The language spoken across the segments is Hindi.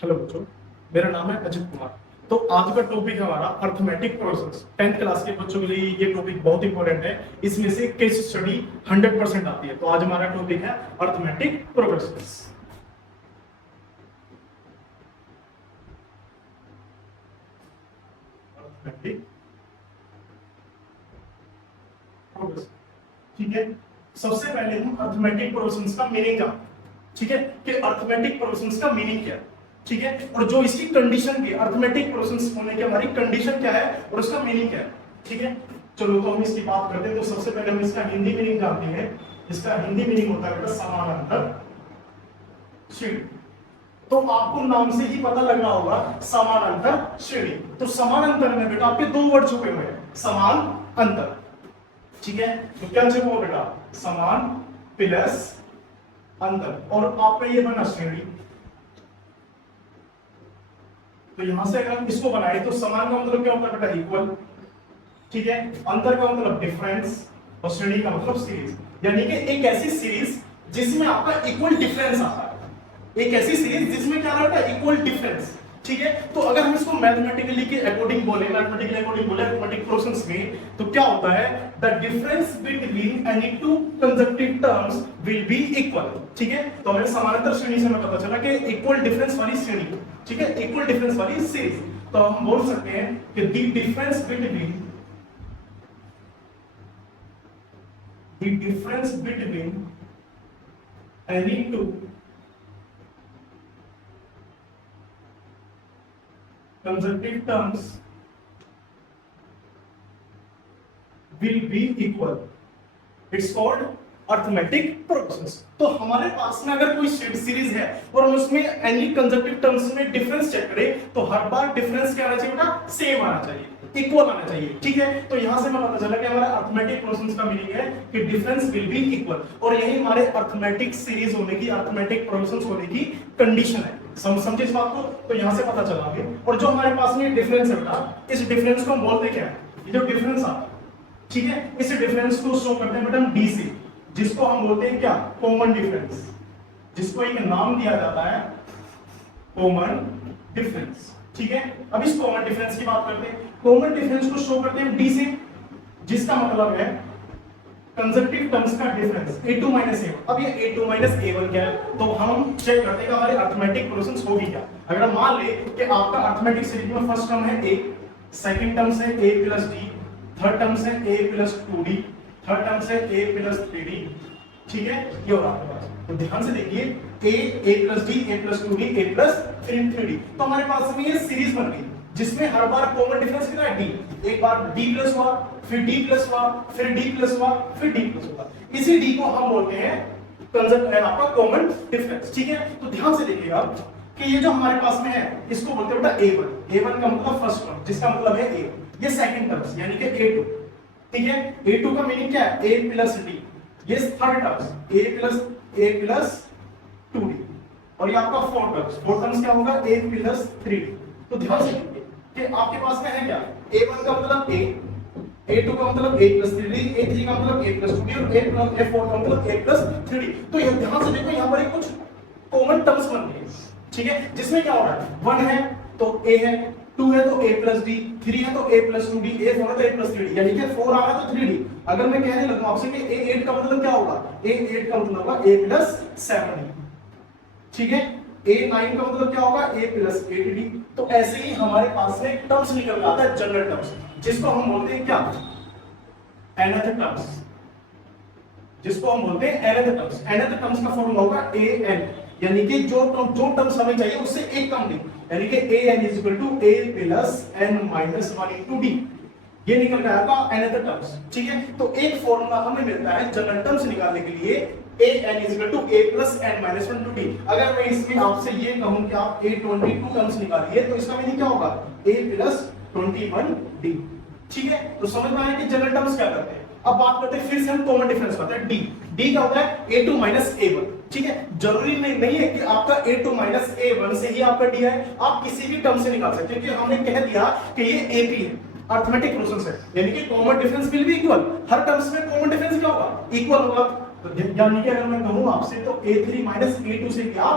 हेलो बच्चों, मेरा नाम है अजित कुमार। तो आज का टॉपिक हमारा अर्थमेटिक प्रोग्रेशंस। 10th क्लास के बच्चों के लिए ये टॉपिक बहुत इंपॉर्टेंट है। इसमें से केस स्टडी 100% आती है। तो आज हमारा टॉपिक है अर्थमेटिक प्रोग्रेशंस। अर्थमेटिक प्रोग्रेशन, ठीक है। सबसे पहले हम अर्थमेटिक प्रोग्रेशंस का मीनिंग जानते हैं, ठीक है, कि अर्थमेटिक प्रोग्रेशंस का मीनिंग क्या है, ठीक है, और जो इसकी कंडीशन की अर्थमेटिक प्रोग्रेशंस होने की हमारी कंडीशन क्या है और उसका मीनिंग क्या है, ठीक है। चलो तो हम इसकी बात करते हैं। तो सबसे पहले हम इसका हिंदी मीनिंग जानते हैं। इसका हिंदी मीनिंग होता है बेटा समानांतर श्रेणी। तो आपको नाम से ही पता लग रहा होगा समानांतर श्रेणी। तो समानांतर में बेटा आपके दो वर्ड छुपे हुए हैं, समान अंतर, ठीक है। तो क्या छुपा हुआ बेटा, समान प्लस अंतर, और आप पे ये बना श्रेणी। तो यहां से अगर हम इसको बनाए तो समान का मतलब क्या होता है बेटा, इक्वल, ठीक है। अंतर का मतलब डिफरेंस, और श्रेणी का मतलब सीरीज। यानी कि एक ऐसी सीरीज जिसमें आपका इक्वल डिफरेंस आता है, एक ऐसी सीरीज जिसमें क्या रहता है, इक्वल डिफरेंस, ठीक है। तो अगर हम इसको मैथमेटिकली के अकॉर्डिंग बोले, मैथमेटिकली अकॉर्डिंग बोले अर्थमेटिक प्रोग्रेशंस में, तो क्या होता है, the difference between any to consecutive terms will be equal, ठीक है। तो हमें समानांतर श्रेणी से हमें पता चला कि इक्वल डिफरेंस वाली श्रेणी, ठीक है, इक्वल डिफरेंस वाली सीरीज। तो हम बोल सकते हैं कि the difference between any to consecutive terms will be equal. It's called arithmetic progressions. तो हमारे पास में अगर कोई सीरीज है और हम उसमें एनी कंसेक्यूटिव टर्म्स में डिफरेंस चेक करें, तो हर बार डिफरेंस क्या आना चाहिए बेटा, सेम आना चाहिए, इक्वल आना चाहिए, ठीक है। तो यहां से हमें पता चला कि हमारा अर्थमेटिक प्रोग्रेशंस का मीनिंग है कि डिफरेंस विल बी इक्वल, और यही हमारे अर्थमेटिक सीरीज होने की, अर्थमेटिक प्रोग्रेशंस होने की कंडीशन है। समझे इस बात को। तो यहां से पता चला आगे। और जो हमारे पास में डिफरेंस है बेटा, इस डिफरेंस को हम बोलते क्या है, ये जो डिफरेंस आता है, ठीक है, इस डिफरेंस को शो करते हैं बेटा हम डी से, जिसको हम बोलते हैं क्या, कॉमन डिफरेंस, जिसको एक नाम दिया जाता है कॉमन डिफरेंस, ठीक है। अब इस कॉमन डिफरेंस की बात करते हैं। कॉमन डिफरेंस को शो करते हैं डी से, जिसका मतलब है कंसेक्यूटिव टर्म्स का डिफरेंस a2 a1। अब ये a2 a1 क्या है, तो हम चेक करते हैं कि हमारे अर्थमेटिक प्रोग्रेशंस होगी क्या। अगर हम मान ले कि आपका अर्थमेटिक सीरीज में फर्स्ट टर्म है a, सेकंड टर्म से a + d, थर्ड टर्म से a + 2d, थर्ड टर्म से a + 3d, ठीक है, ये हो रहा है आपके पास। तो ध्यान से देखिए, a + d, a + 2d, a + 3d। तो हमारे पास में ये सीरीज बन गई जिसमें हर बार कॉमन डिफरेंस कितना है, d। एक बार d प्लस हुआ, फिर d प्लस हुआ, फिर d प्लस हुआ, फिर d प्लस हुआ। इसी d को हम बोलते हैं आपका कॉमन डिफरेंस, ठीक है। तो ध्यान से देखिएगा कि ये जो हमारे पास में है, इसको बोलते हैं बेटा a1। a1 का मतलब फर्स्ट टर्म, जिसका मतलब है a। ये सेकंड टर्म यानी कि a2, ठीक है। a2 का मीनिंग क्या है, a + d। ये थर्ड टर्म a + 2d, और ये आपका फोर्थ टर्म क्या होगा, a + 3d। तो ध्यान से देखिए कि आपके पास में है क्या, a1 का मतलब a, a2 का मतलब a + 3d, a3 का मतलब a + 2d, और a4 का मतलब a + 3d। तो ये ध्यान से देखो, यहाँ पर एक कुछ कॉमन टर्म्स बन गए, ठीक है, जिसमें क्या हो रहा है, 1 है तो a है, 2 है तो a + d, 3 है तो a + 2d, a4 है तो a + 3d, यानी कि 4 आ रहा है तो 3d। अगर मैं कहने लगूं आपसे कि a8 का मतलब क्या होगा, a8 का मतलब होगा a + 7d, ठीक है। a9 का मतलब क्या होगा, a + 8d। तो ऐसे ही हमारे पास में टर्म्स निकल आता है, जनरल टर्म्स, जिसको हम बोलते हैं क्या, nth टर्म्स, जिसको हम बोलते हैं nth टर्म्स। nth टर्म्स का फॉर्मूला होगा an, यानी कि जो टर्म्स हमें चाहिए उससे एक कम नहीं, यानी कि an = a + n - 1 × d। ये निकल गया आपका nth टर्म्स, ठीक है। तो एक फॉर्मूला हमें मिलता है जनरल टर्म्स निकालने के लिए, an = a + n - 1 × d। अगर मैं इसमें आपसे ये कहूं कि आप a22 टर्म्स निकालिए, तो इसका मीनिंग क्या होगा, a + 21d, ठीक है। तो समझ में आया कि जनरल टर्म्स क्या करते हैं। अब बात करते हैं फिर से हम कॉमन डिफरेंस करते हैं, d क्या होता है, a2 - a1, ठीक है। जरूरी नहीं है कि आपका a2 - a1 से ही आपका d है, आप किसी भी टर्म से निकाल सकते हैं, क्योंकि हमने कह दिया कि ये ap है, अर्थमेटिक प्रोग्रेशंस है, यानी कि common difference will be equal. Her terms में कॉमन डिफरेंस क्या होगा, इक्वल होगा। तो यानी कि अगर मैं कहूं आपसे, तो a3 - a2 से क्या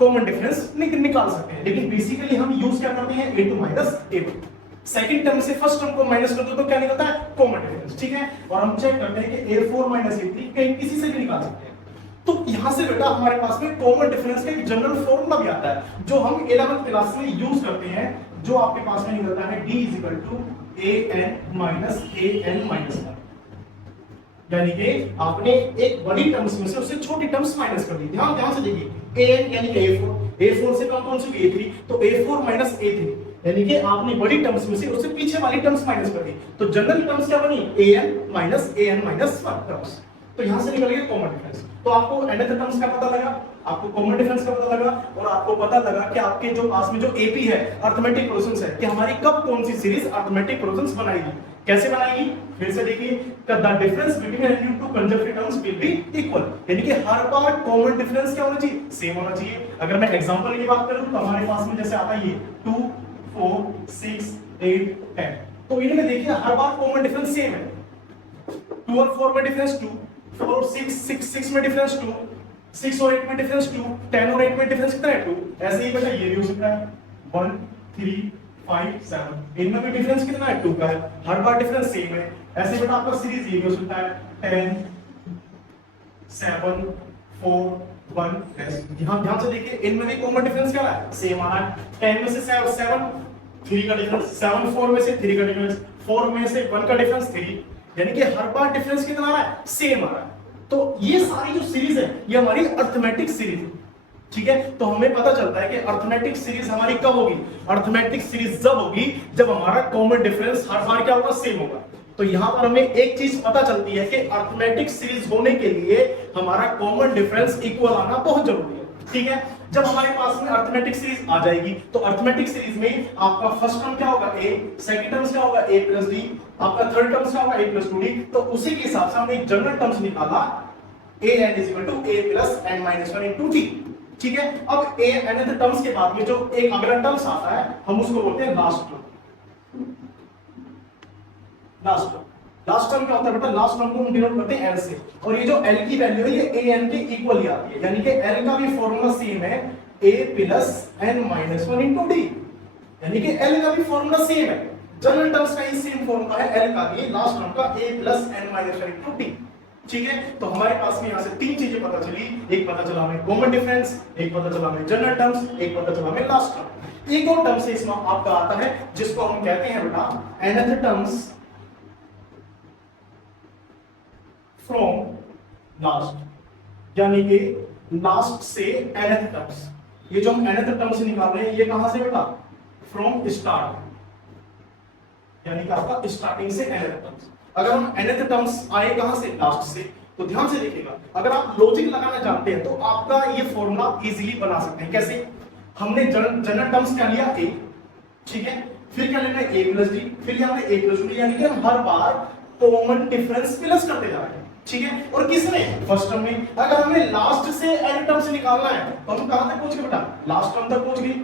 कॉमन डिफरेंस निकाल सकते हैं, लेकिन बेसिकली हम यूज क्या करते हैं, a2 minus a1। Second term से फर्स्ट टर्म को माइनस कर दो तो क्या निकलता है, कॉमन डिफरेंस, ठीक है। और हम चेक करते हैं कि a4 माइनस a3 कहीं किसी से भी निकाल सकते हैं। तो यहां से बेटा हमारे पास में कॉमन डिफरेंस का एक जनरल फॉर्मूला भी आता है जो हम 11th क्लास में यूज करते हैं, जो आपके पास में निकलता है d an minus an minus 1। यानी कि आपने एक बड़ी टर्म्स में से उससे छोटी टर्म्स माइनस कर दी। ध्यान से देखिए, an यानी कि a4 से कम कौन सी a3, तो a4 माइनस a3 यानी कि आपने बड़ी टर्म्स में से उससे पीछे वाली टर्म्स माइनस कर दी, तो जनरल टर्म्स क्या बनी, an माइनस 1 टर्म्स। तो यहां से निकल गया कॉमन डिफरेंस। तो आपको nth टर्म्स का पता लगा, आपको कॉमन डिफरेंस का पता लगा, और आपको पता लगा कि आपके जो पास में जो एपी है, अरिथमेटिक प्रोसेंस है, कि हमारी कब कौन सी सीरीज अरिथमेटिक प्रोसेंस बनाएगी, कैसे बनाएगी। फिर से देखिए, the difference between any two consecutive terms will be equal, यानी कि हर बार कॉमन डिफरेंस क्या होना चाहिए, सेम होना चाहिए। अगर मैं एग्जांपल की बात करूं तो हमारे पास में जैसे आता है ये 2 4 6 8 10, तो इनमें देखिए हर बार कॉमन डिफरेंस सेम है। 2 और 4 में डिफरेंस 2, 4 और 6 में डिफरेंस 2, 6 और 8 में डिफरेंस 2, 10 और 8 में डिफरेंस कितना है, 2। ऐसे ही बेटा ये भी हो सकता है 1 3 5 7, इनमें भी डिफरेंस कितना है, 2 का है, हर बार डिफरेंस सेम है। ऐसे बेटा आपका सीरीज ये भी हो सकता है 10 7 4 1 ध्यान से देखिए, इनमें भी कॉमन डिफरेंस क्या है, सेम आ रहा है। 10 में से 7 3 का डिफरेंस, 7 4 में से 3 का डिफरेंस, 4 में से 1 का डिफरेंस 3, यानी कि हर बार डिफरेंस कितना आ रहा है, सेम आ रहा है। तो ये सारी जो सीरीज है ये हमारी अरिथमेटिक सीरीज है, ठीक है। तो हमें पता चलता है कि अरिथमेटिक सीरीज हमारी कब होगी, अरिथमेटिक सीरीज जब होगी जब हमारा कॉमन डिफरेंस हर बार क्या होगा, सेम होगा। तो यहां पर हमें एक चीज पता चलती है कि अरिथमेटिक सीरीज होने के लिए हमारा कॉमन डिफरेंस इक्वल आना बहुत जरूरी है, ठीक है। जब हमारे पास में अरिथमेटिक सीरीज आ जाएगी तो अरिथमेटिक सीरीज में आपका फर्स्ट टर्म क्या होगा a, सेकंड टर्म क्या होगा a प्लस d, आपका थर्ड टर्म क्या होगा a प्लस 2d। तो उसी के हिसाब से हमने एक जनरल टर्म्स निकाला an is equal to a plus n minus 1 into t, ठीक है। अब a nth टर्म्स के बाद में जो एक अगला टर्म्स आता है हम उसको बोलते हैं लास्ट टर्म। लास्ट टर्म क्या होता है बेटा, लास्ट टर्म को हम डिनोट करते हैं l से, और ये जो l की वैल्यू है ये an के इक्वल ही आती है, यानी कि l का भी फॉर्मूला सेम है a plus n minus 1 into d, यानी कि l का भी फॉर्मूला सेम है, जनरल टर्म्स का ही सेम फॉर्मूला है l का भी, लास्ट टर्म का a plus n minus 1 into d, ठीक है। तो हमारे पास में यहां से तीन चीजें पता चली, एक पता चला हमें कॉमन डिफरेंस, एक पता चला हमें जनरल टर्म्स, एक पता चला हमें लास्ट टर्म। एक और टर्म से इसमें आपका आता है जिसको हम कहते हैं बेटा nth टर्म्स फ्रॉम लास्ट, यानी कि लास्ट से nth टर्म्स। ये जो हम nth टर्म से निकाल रहे हैं ये कहां से बेटा, फ्रॉम स्टार्ट, यानी कि आपका स्टार्टिंग से nth टर्म्स। अगर हम nth टर्म्स आए कहां से, लास्ट से, तो ध्यान से देखिएगा, अगर आप लॉजिक लगाना जानते हैं तो आपका ये फॉर्मूला इजीली बना सकते हैं। कैसे, हमने जनरल टर्म्स क्या लिया a, ठीक है, फिर क्या लेना है a प्लस d, फिर हमने a प्लस d, यानी कि हम हर बार कॉमन डिफरेंस प्लस करते जा रहे हैं, ठीक है। और किसने, फर्स्ट टर्म में। अगर हमें लास्ट से एंड टर्म से निकालना है तो हम कहां तक पहुंच गए बेटा, लास्ट टर्म तक पहुंच गए,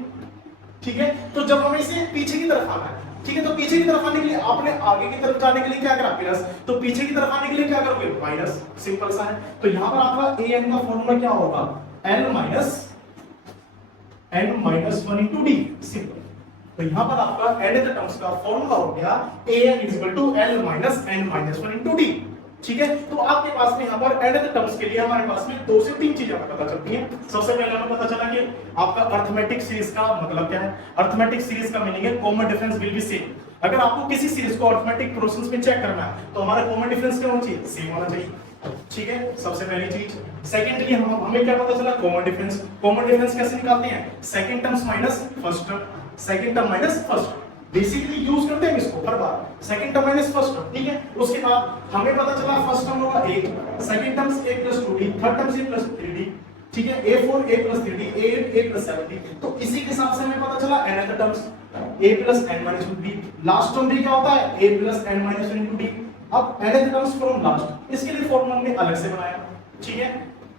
ठीक है। तो जब हमें इसे पीछे की तरफ आना है, ठीक है, तो पीछे की तरफ आने के लिए आपने आगे की तरफ जाने के लिए क्या करा, प्लस, तो पीछे की तरफ आने के लिए क्या करोगे, माइनस, सिंपल सा है। तो यहां पर आपका an का फॉर्मूला क्या होगा, n minus n-1 into d, simple. तो यहां पर आपका nth टर्म्स का फॉर्मूला हो गया an l minus n-1 into d, ठीक है। तो आपके पास में यहां पर nth टर्म्स के लिए हमारे पास में दो से तीन चीजें पता चलती हैं। सबसे पहले हमें पता चला कि आपका अरिथमेटिक सीरीज का मतलब क्या है। अरिथमेटिक सीरीज का मीनिंग है common difference will be same. अगर आपको किसी सीरीज को अरिथमेटिक प्रोसेस में चेक करना है तो हमारा कॉमन डिफरेंस क्या होना चाहिए, सेम होना चाहिए, ठीक है, सबसे पहली चीज। सेकेंडली हमें क्या पता चला, कॉमन डिफरेंस। कॉमन डिफरेंस कैसे निकालते हैं, second terms minus first term, second term minus first term, basically use करते हैं इसको हर बार, second term minus first term, ठीक है। उसके बाद हमें पता चला फर्स्ट टर्म होगा a, second terms a + 2d, third terms a + 3d, ठीक है, a4 a + 3d, a + 7d। तो इसी के हिसाब से हमें पता चला nth terms a + n-2d, last term भी क्या होता है a + n-2d। अब nth टर्म्स फ्रॉम लास्ट, इसके लिए फॉर्मूला हमने अलग से बनाया, ठीक है।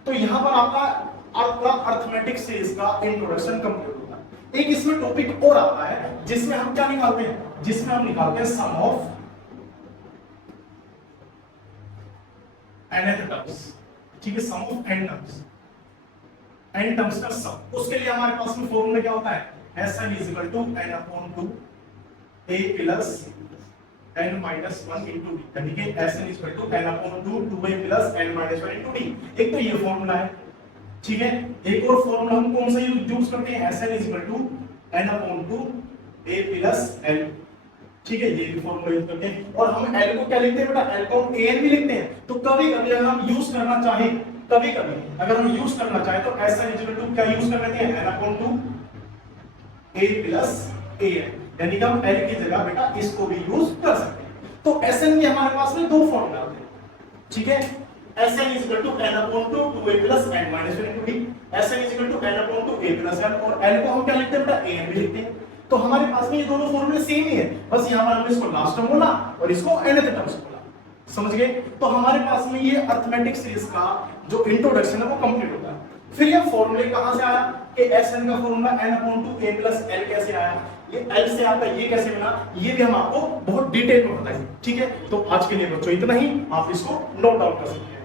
तो यहां पर आपका अरिथमेटिक सीरीज का इंट्रोडक्शन कंप्लीट होता है। एक इसमें टॉपिक और आता है जिसमें हम क्या निकालते हैं, जिसमें हम निकालते हैं सम ऑफ nth टर्म्स, ठीक है, sum of n terms. n terms का सम। उसके लिए हमारे पास में फॉर्मूला क्या होता है, Sn is equal to n upon 2 a plus n minus 1 into d, यानी कि Sn is equal to n upon 2 2a plus n minus 1 into d। एक तो ये फॉर्मूला है, ठीक है। एक और फॉर्मूला हम कौन सा यूज करते हैं, Sn is equal to n upon 2 a plus l, ठीक है, ये भी फॉर्मूला यूज करते हैं। और हम l को क्या लिखते हैं बेटा, l को हम an भी लिखते हैं। तो कभी कभी अगर हम यूज करना चाहें, कभी कभी अगर हम यूज करना चाहें तो Sn is equal to क्या यूज कर लेते हैं, n upon 2 a plus an, यानी कि हम l की जगह बेटा इसको भी यूज कर सकते हैं। तो Sn के हमारे पास में दो फॉर्मूला होते हैं, ठीक है। Sn is equal to n upon 2 2a plus n minus 1 into d, Sn is equal to n upon 2 a plus n, और l को हम क्या लिखते हैं बेटा, an भी लिखते हैं। तो हमारे पास में ये दोनों फॉर्मूले सेम ही है, बस यहाँ पर हमने इसको लास्ट टर्म बोला और इसको nth टर्म से बोला, समझ गए। तो हमारे पास में ये अरिथमेटिक सीरीज का जो इंट्रोडक्शन है वो कंप्लीट होता है। फिर ये फॉर्मूले कहां से आया कि Sn का formula n upon 2 a plus l कैसे आया, ये l से आता है, ये कैसे मिला, ये भी हम आपको बहुत डिटेल में बताएंगे, ठीक है। तो आज के लिए बच्चों इतना ही, आप इसको नोट डाउन कर सकते हैं।